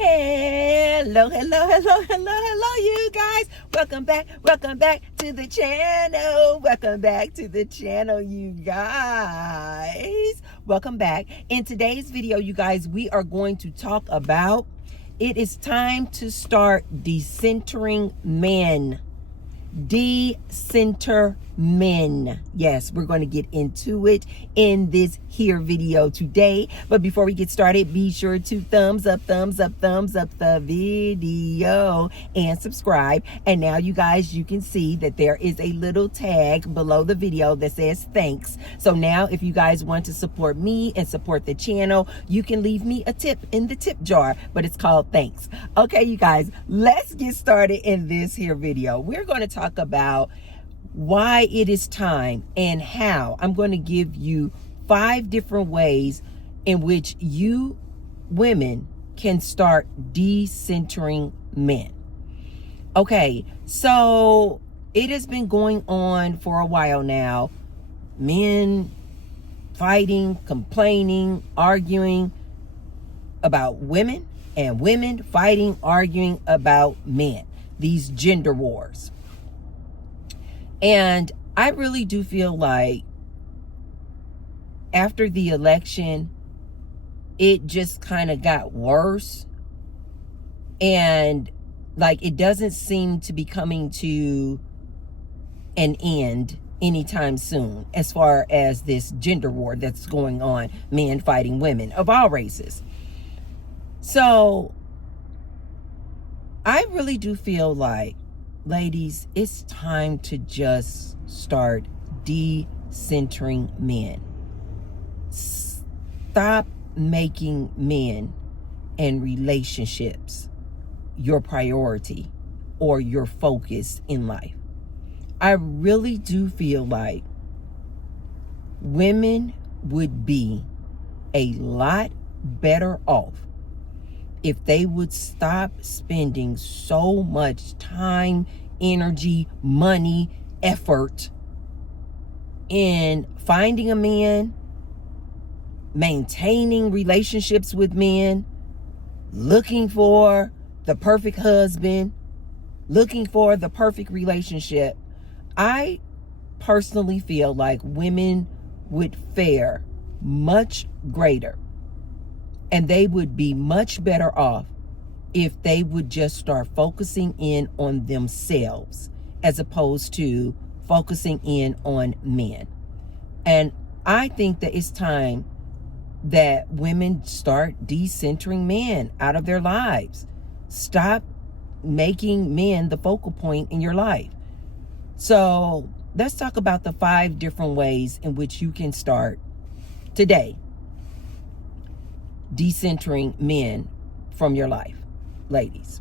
Hello, you guys. Welcome back to the channel. Welcome back to the channel, you guys. Welcome back. In today's video, you guys, we are going to talk about it is time to start decentering men. Decenter men. Yes, we're going to get into it in this here video today. But before we get started, be sure to thumbs up the video and subscribe. And now you guys, you can see that there is a little tag below the video that says thanks. So now if you guys want to support me and support the channel, you can leave me a tip in the tip jar, but it's called thanks. Okay, you guys, let's get started in this here video. We're going to talk about why it is time and how. I'm going to give you 5 different ways in which you women can start decentering men. Okay, so it has been going on for a while now. Men fighting, complaining, arguing about women, and women fighting, arguing about men. These gender wars. And I really do feel like after the election, it just kind of got worse. And like it doesn't seem to be coming to an end anytime soon as far as this gender war that's going on, men fighting women of all races. So I really do feel like, ladies, it's time to just start decentering men. Stop making men and relationships your priority or your focus in life. I really do feel like women would be a lot better off if they would stop spending so much time, energy, money, effort in finding a man, maintaining relationships with men, looking for the perfect husband, looking for the perfect relationship. I personally feel like women would fare much greater, and they would be much better off if they would just start focusing in on themselves as opposed to focusing in on men. And I think that it's time that women start decentering men out of their lives. Stop making men the focal point in your life. So let's talk about the 5 different ways in which you can start today decentering men from your life, ladies.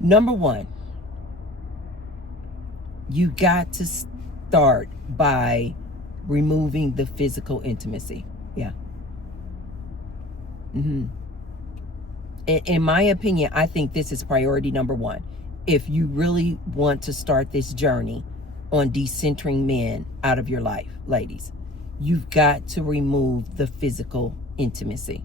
Number 1, you got to start by removing the physical intimacy. Yeah. In my opinion, I think this is priority number 1. If you really want to start this journey on decentering men out of your life, ladies, you've got to remove the physical intimacy.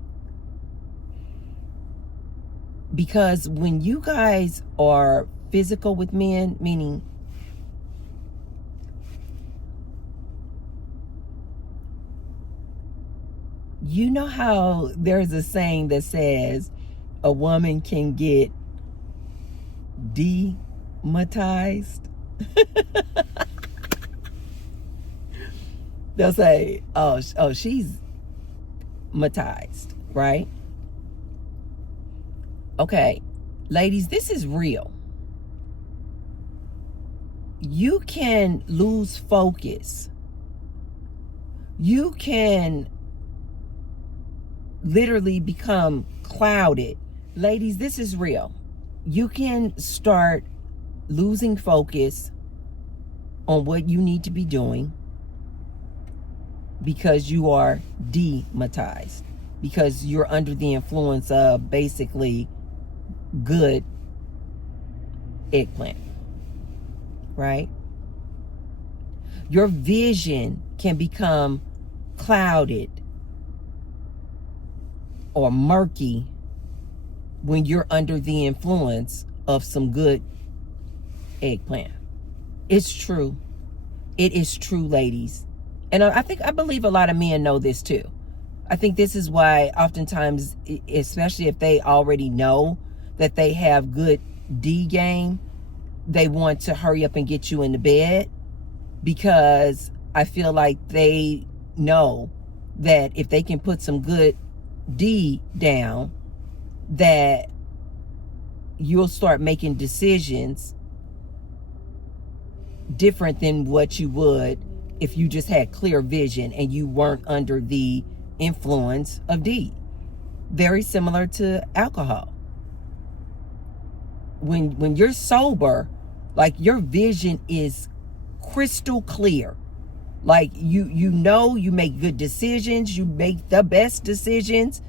Because when you guys are physical with men, meaning you know how there's a saying that says a woman can get dematized? They'll say, oh, she's matized, right? Okay, ladies, this is real. You can lose focus. You can literally become clouded. Ladies, this is real. You can start losing focus on what you need to be doing because you are dematized, because you're under the influence of basically good eggplant, right? Your vision can become clouded or murky when you're under the influence of some good eggplant. It's true. It is true, ladies. And I believe a lot of men know this too. I think this is why oftentimes, especially if they already know that they have good D game, they want to hurry up and get you into bed, because I feel like they know that if they can put some good D down, that you'll start making decisions different than what you would if you just had clear vision and you weren't under the influence of D. Very similar to alcohol. When you're sober, like, your vision is crystal clear. Like, you know, you make good decisions, you make the best decisions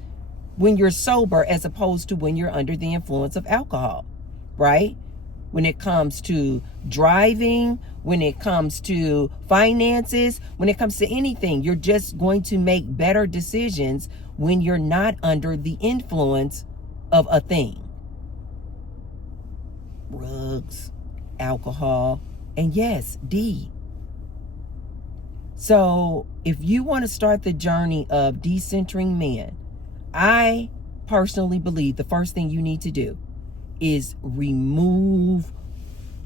when you're sober, as opposed to when you're under the influence of alcohol, right? When it comes to driving, when it comes to finances, when it comes to anything, you're just going to make better decisions when you're not under the influence of a thing. Drugs, alcohol, and yes, D. So if you want to start the journey of decentering men, I personally believe the first thing you need to do is remove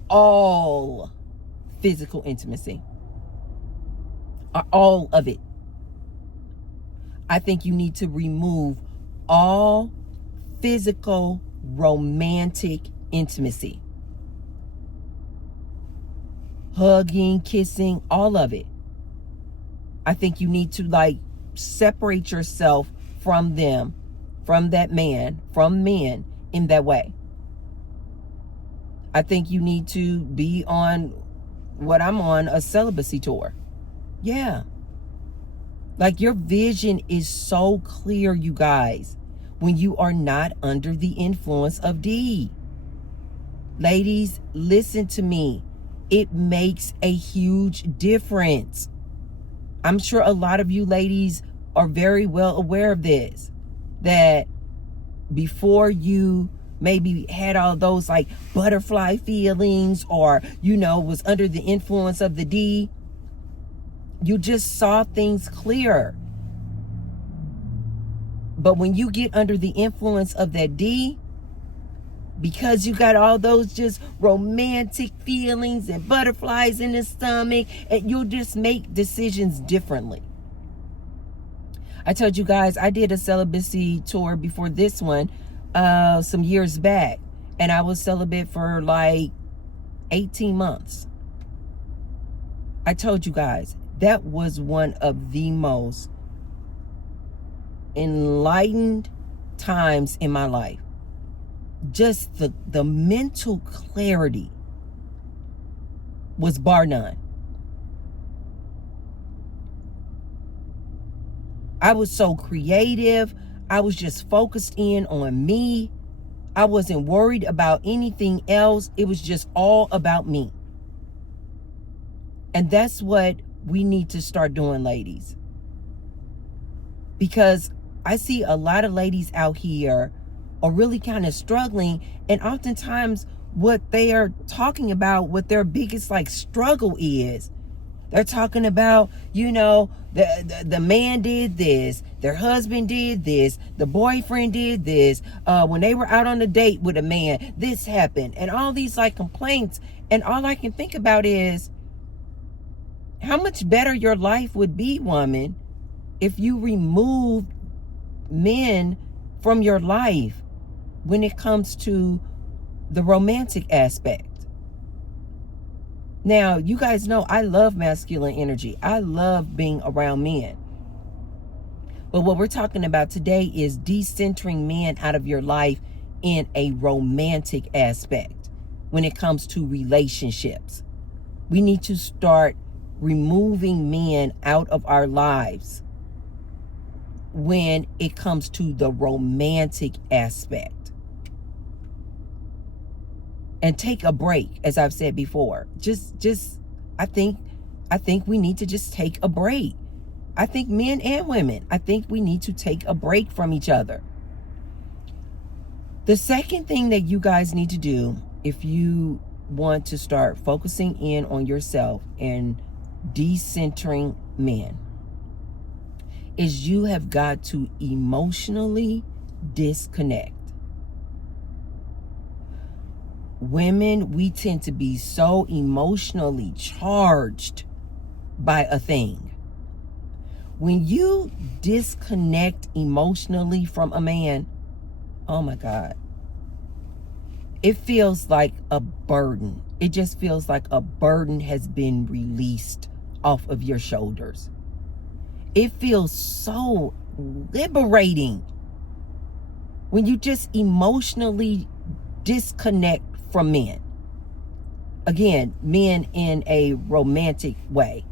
all physical intimacy. All of it. I think you need to remove all physical romantic intimacy. Hugging, kissing, all of it. I think you need to, like, separate yourself from them, from that man, from men in that way. I think you need to be on what I'm on, a celibacy tour. Yeah. Like, your vision is so clear, you guys, when you are not under the influence of D. Ladies, listen to me. It makes a huge difference. I'm sure a lot of you ladies are very well aware of this, that before you maybe had all those like butterfly feelings, or, you know, was under the influence of the D, you just saw things clear. But when you get under the influence of that D, because you got all those just romantic feelings and butterflies in the stomach, and you'll just make decisions differently. I told you guys I did a celibacy tour before this one some years back, and I was celibate for like 18 months. I told you guys that was one of the most enlightened times in my life. Just the mental clarity was bar none. I was so creative. I was just focused in on me. I wasn't worried about anything else. It was just all about me. And that's what we need to start doing, ladies. Because I see a lot of ladies out here are really kind of struggling, and oftentimes what they are talking about, what their biggest like struggle is, they're talking about, you know, the man did this, their husband did this, the boyfriend did this, when they were out on a date with a man, this happened, and all these like complaints. And all I can think about is how much better your life would be, woman, if you removed men from your life when it comes to the romantic aspect. Now, you guys know I love masculine energy. I love being around men. But what we're talking about today is decentering men out of your life in a romantic aspect when it comes to relationships. We need to start removing men out of our lives when it comes to the romantic aspect. And take a break, as I've said before. I think we need to just take a break. I think men and women, I think we need to take a break from each other. The second thing that you guys need to do if you want to start focusing in on yourself and decentering men is you have got to emotionally disconnect. Women, we tend to be so emotionally charged by a thing. When you disconnect emotionally from a man, oh my God, it feels like a burden. It just feels like a burden has been released off of your shoulders. It feels so liberating when you just emotionally disconnect from men. Again, men in a romantic way,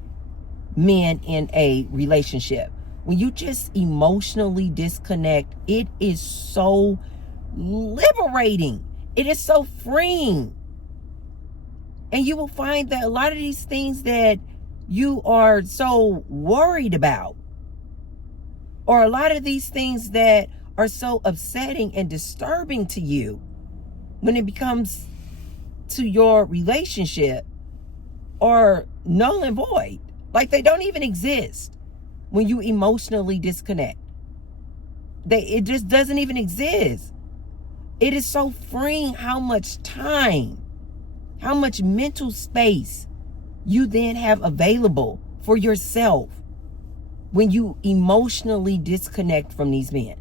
men in a relationship. When you just emotionally disconnect, it is so liberating. It is so freeing. And you will find that a lot of these things that you are so worried about, or a lot of these things that are so upsetting and disturbing to you, when it becomes to your relationship, are null and void. Like they don't even exist when you emotionally disconnect. It just doesn't even exist. It is so freeing how much time, how much mental space you then have available for yourself when you emotionally disconnect from these men.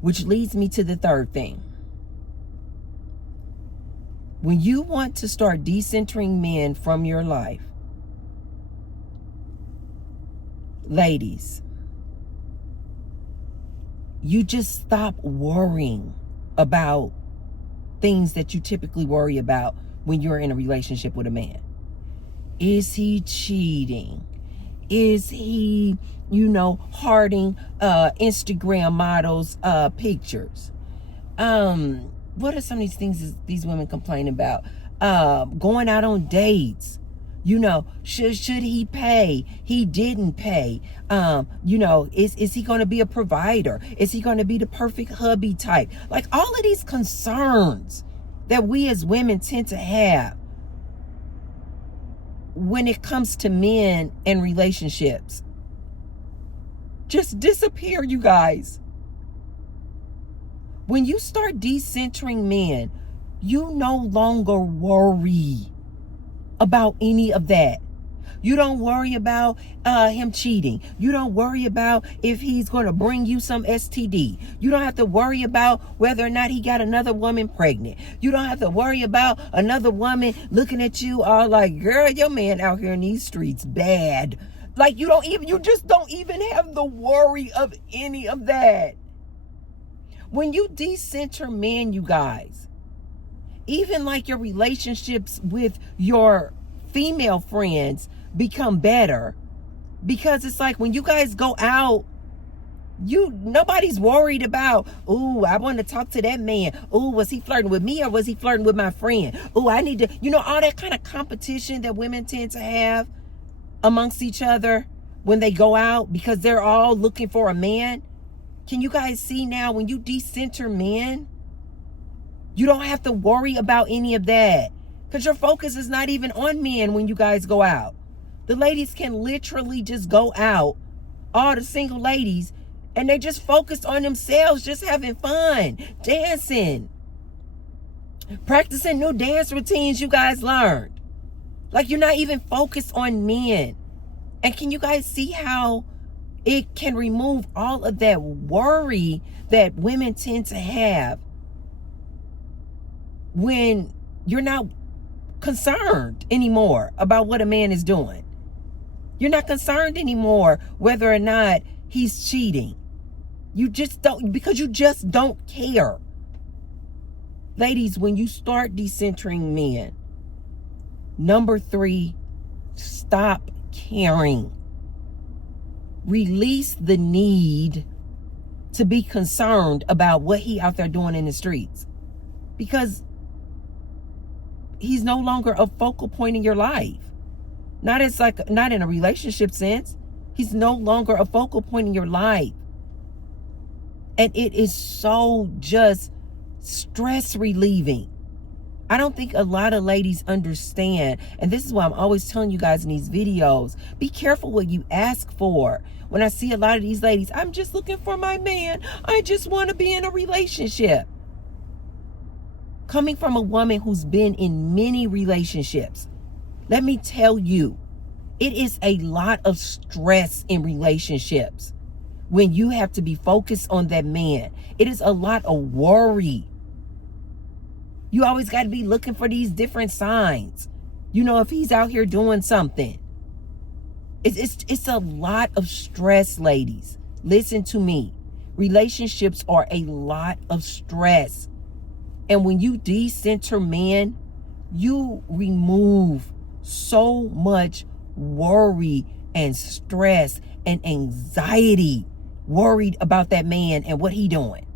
Which leads me to the third thing. When you want to start decentering men from your life, ladies, you just stop worrying about things that you typically worry about when you're in a relationship with a man. Is he cheating? Is he, hearting Instagram models' pictures? What are some of these things these women complain about? Going out on dates. Should he pay? He didn't pay. Is he going to be a provider? Is he going to be the perfect hubby type? Like all of these concerns that we as women tend to have when it comes to men and relationships just disappear, you guys. When you start decentering men, you no longer worry about any of that. You don't worry about him cheating. You don't worry about if he's going to bring you some STD. You don't have to worry about whether or not he got another woman pregnant. You don't have to worry about another woman looking at you all like, girl, your man out here in these streets bad. Like you just don't even have the worry of any of that. When you decenter men, you guys, even like your relationships with your female friends become better, because it's like when you guys go out, nobody's worried about, ooh, I want to talk to that man. Ooh, was he flirting with me or was he flirting with my friend? Ooh, I need to, all that kind of competition that women tend to have amongst each other when they go out because they're all looking for a man. Can you guys see now when you decenter men, you don't have to worry about any of that because your focus is not even on men when you guys go out. The ladies can literally just go out, all the single ladies, and they just focus on themselves, just having fun, dancing, practicing new dance routines you guys learned. Like you're not even focused on men. And can you guys see how it can remove all of that worry that women tend to have when you're not concerned anymore about what a man is doing? You're not concerned anymore whether or not he's cheating. You just don't, because you just don't care. Ladies, when you start decentering men, number 3, stop caring. Release the need to be concerned about what he out there doing in the streets, because he's no longer a focal point in your life. Not in a relationship sense. He's no longer a focal point in your life. And it is so just stress relieving. I don't think a lot of ladies understand. And this is why I'm always telling you guys in these videos, be careful what you ask for. When I see a lot of these ladies, I'm just looking for my man. I just want to be in a relationship. Coming from a woman who's been in many relationships, let me tell you, it is a lot of stress in relationships when you have to be focused on that man. It is a lot of worry. You always got to be looking for these different signs. You know, if he's out here doing something. It's a lot of stress, ladies. Listen to me. Relationships are a lot of stress. And when you decenter men, you remove so much worry and stress and anxiety, worried about that man and what he doing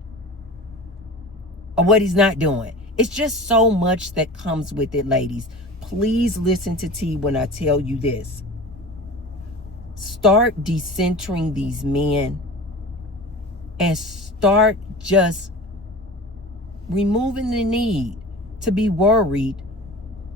or what he's not doing. It's just so much that comes with it, ladies. Please listen to T when I tell you this. Start decentering these men and start just removing the need to be worried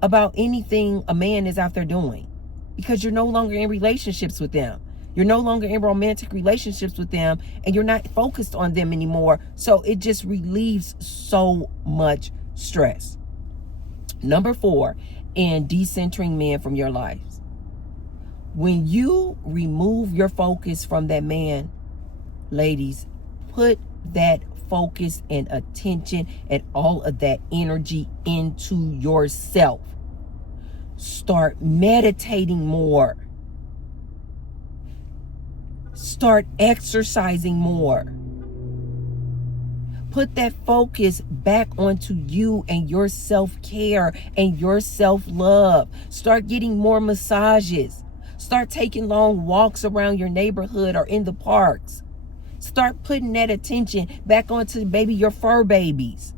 about anything a man is out there doing, because you're no longer in relationships with them. You're no longer in romantic relationships with them, and you're not focused on them anymore. So it just relieves so much stress. Number 4, in decentering men from your lives. When you remove your focus from that man, ladies, put that focus and attention and all of that energy into yourself. Start meditating more. Start exercising more. Put that focus back onto you and your self-care and your self-love. Start getting more massages. Start taking long walks around your neighborhood or in the parks. Start putting that attention back onto your fur babies.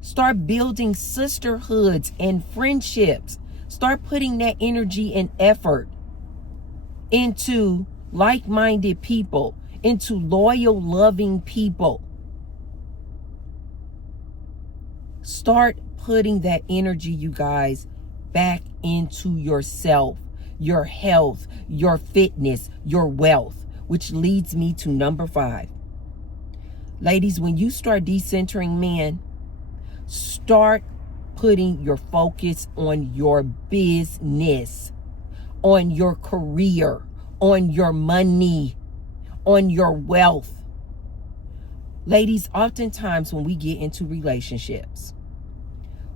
Start building sisterhoods and friendships. Start putting that energy and effort into like-minded people, into loyal, loving people. Start putting that energy, you guys, back into yourself, your health, your fitness, your wealth, which leads me to number 5. Ladies, when you start decentering men, start putting your focus on your business, on your career, on your money, on your wealth. Ladies, oftentimes when we get into relationships,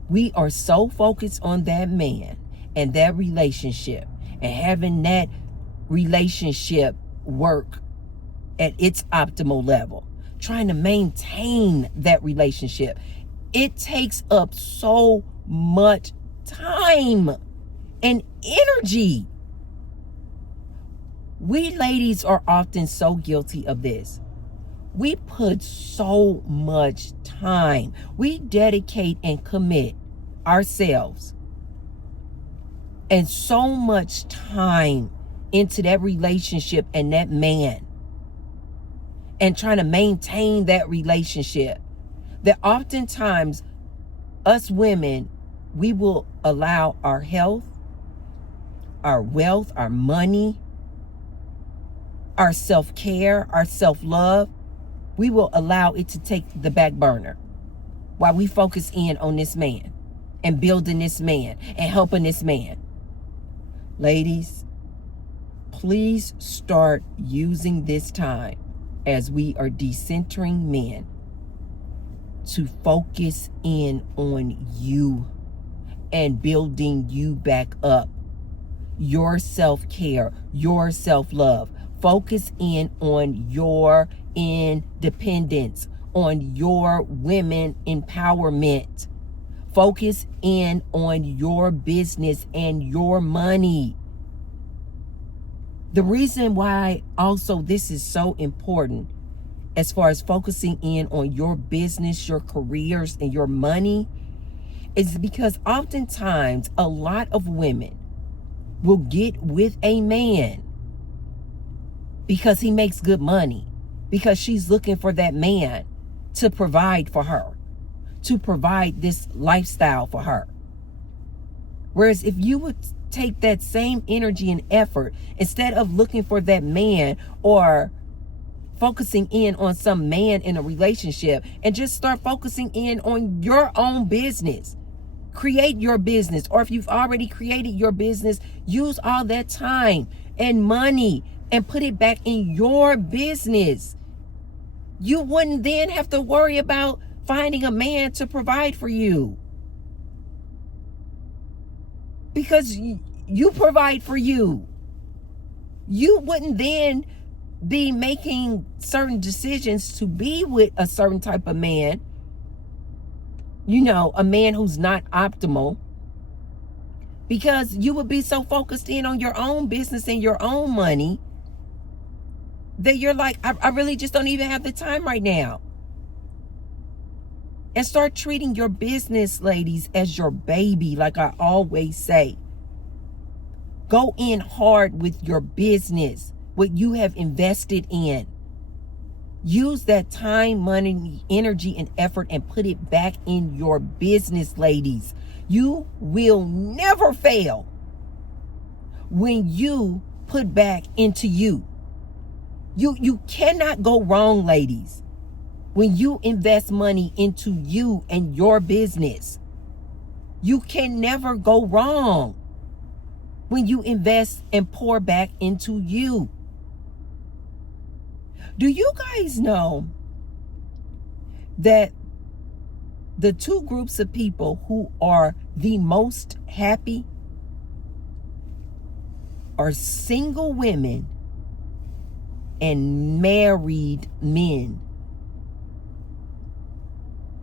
we are so focused on that man and that relationship and having that relationship work at its optimal level, trying to maintain that relationship. It takes up so much time and energy. We ladies are often so guilty of this. We put so much time. We dedicate and commit ourselves and so much time into that relationship and that man and trying to maintain that relationship that oftentimes us women, we will allow our health, our wealth, our money, our self-care, our self-love, we will allow it to take the back burner while we focus in on this man and building this man and helping this man. Ladies, please start using this time as we are decentering men to focus in on you and building you back up. Your self-care, your self-love. Focus in on your independence, on your women empowerment. Focus in on your business and your money. The reason why also this is so important as far as focusing in on your business, your careers, and your money is because oftentimes a lot of women will get with a man because he makes good money, because she's looking for that man to provide for her, to provide this lifestyle for her. Whereas if you would take that same energy and effort, instead of looking for that man or focusing in on some man in a relationship, and just start focusing in on your own business. Create your business, or if you've already created your business, use all that time and money and put it back in your business. You wouldn't then have to worry about finding a man to provide for you, because you provide for you. You wouldn't then be making certain decisions to be with a certain type of man, a man who's not optimal, because you would be so focused in on your own business and your own money that you're like, I really just don't even have the time right now. And start treating your business, ladies, as your baby, like I always say. Go in hard with your business, what you have invested in. Use that time, money, energy, and effort and put it back in your business, ladies. You will never fail when you put back into you. You cannot go wrong, ladies, when you invest money into you and your business. You can never go wrong when you invest and pour back into you. Do you guys know that the two groups of people who are the most happy are single women and married men?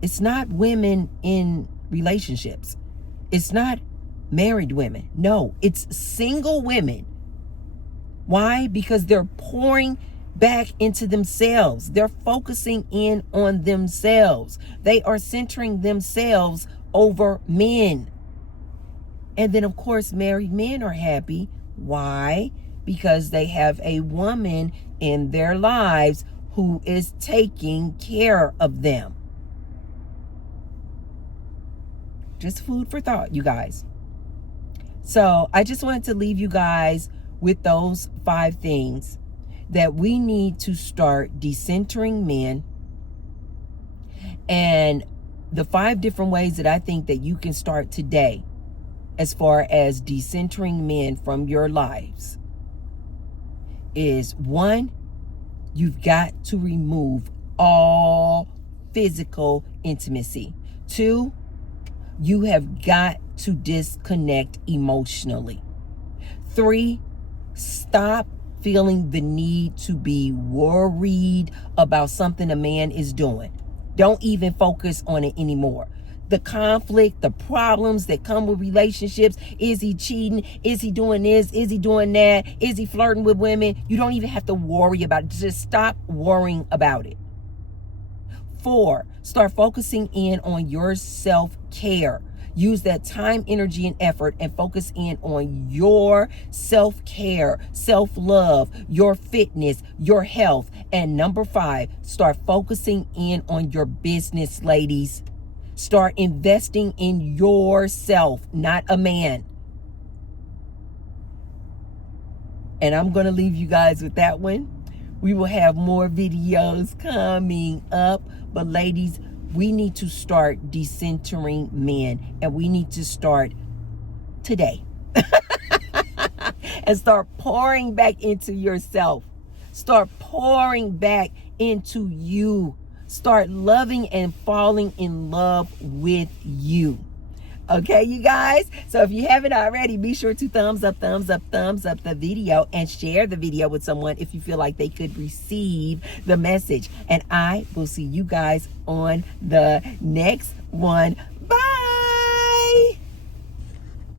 It's not women in relationships. It's not married women. No, it's single women. Why? Because they're pouring back into themselves. They're focusing in on themselves. They are centering themselves over men. And then, of course, married men are happy. Why? Because they have a woman in their lives who is taking care of them. Just food for thought, you guys. So I just wanted to leave you guys with those 5 things that we need to start decentering men, and the 5 different ways that I think that you can start today as far as decentering men from your lives is: 1, you've got to remove all physical intimacy. 2, you have got to disconnect emotionally. 3, stop feeling the need to be worried about something a man is doing. Don't even focus on it anymore. The conflict, the problems that come with relationships. Is he cheating? Is he doing this? Is he doing that? Is he flirting with women? You don't even have to worry about it. Just stop worrying about it. 4, start focusing in on your self-care. Use that time, energy, and effort and focus in on your self-care, self-love, your fitness, your health. And number 5, start focusing in on your business, ladies. Start investing in yourself, not a man. And I'm going to leave you guys with that one. We will have more videos coming up. But ladies, we need to start decentering men, and we need to start today and start pouring back into yourself. Start pouring back into you. Start loving and falling in love with you. Okay, you guys? So if you haven't already, be sure to thumbs up the video and share the video with someone if you feel like they could receive the message. And I will see you guys on the next one.